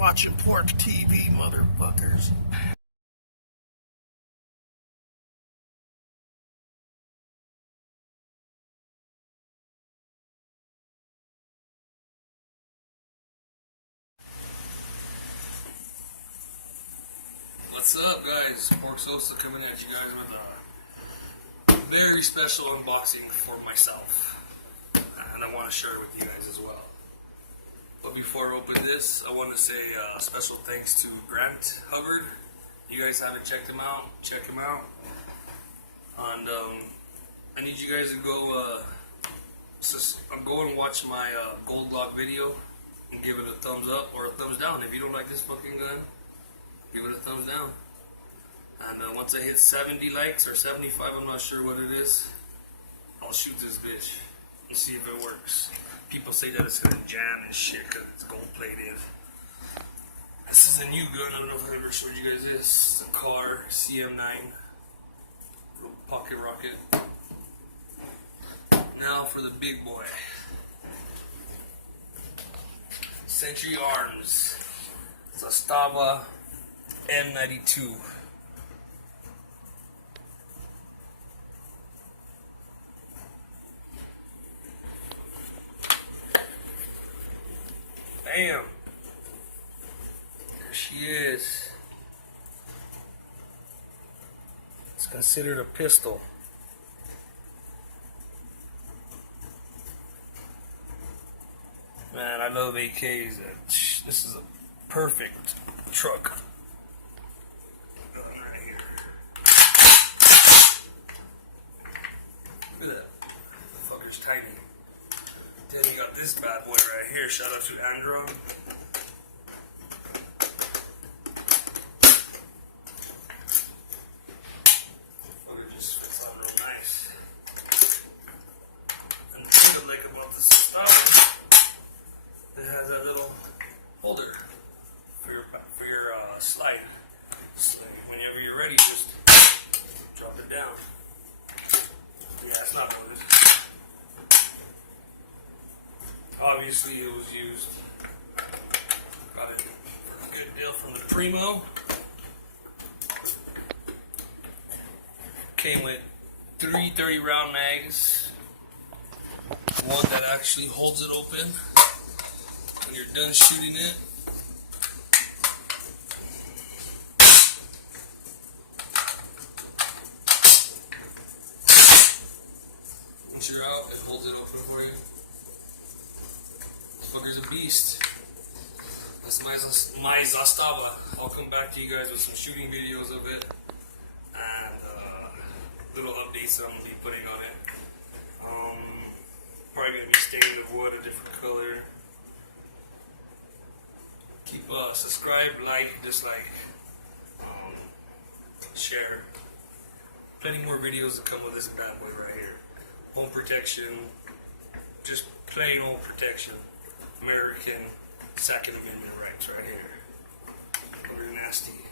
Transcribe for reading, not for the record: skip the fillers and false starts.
watching Pork TV, motherfuckers. What's up, guys? Pork Sosa coming at you guys with a very special unboxing for myself, and I want to share it with you guys as well. But before I open this, I want to say special thanks to Grant Hubbard. You guys haven't checked him out, check him out. And I need you guys to go and watch my gold lock video and give it a thumbs up or a thumbs down. If you don't like this fucking gun, give it a thumbs down. And once I hit 70 likes or 75, I'm not sure what it is, I'll shoot this bitch and see if it works. People say that it's gonna jam and shit because it's gold plated. This is a new gun. I don't know if I ever showed you guys this. It's a car CM9 little pocket rocket. Now for the big boy. Century Arms. Zastava M92. Bam! There she is. It's considered a pistol. Man, I love AKs. This is a perfect truck. Right here. Look at that. The fucker's tiny. Then we got this bad boy right here. Shout out to Andron. Fucker just fits out real nice. And the thing I like about this style, it has that little holder for your slide. So whenever you're ready, just drop it down. Yeah, it's not loaded. Obviously, it was used. Got it for a good deal from the Primo. Came with 3 30-round mags. One that actually holds it open when you're done shooting it. Once you're out, it holds it open for you. Fucker's a beast. That's my Zastava. I'll come back to you guys with some shooting videos of it and little updates that I'm going to be putting on it. Probably going to be staining the wood a different color. Keep subscribe, like, dislike, share. Plenty more videos to come with this bad boy right here. Home protection, just plain old protection. American Second Amendment rights right here. Very nasty.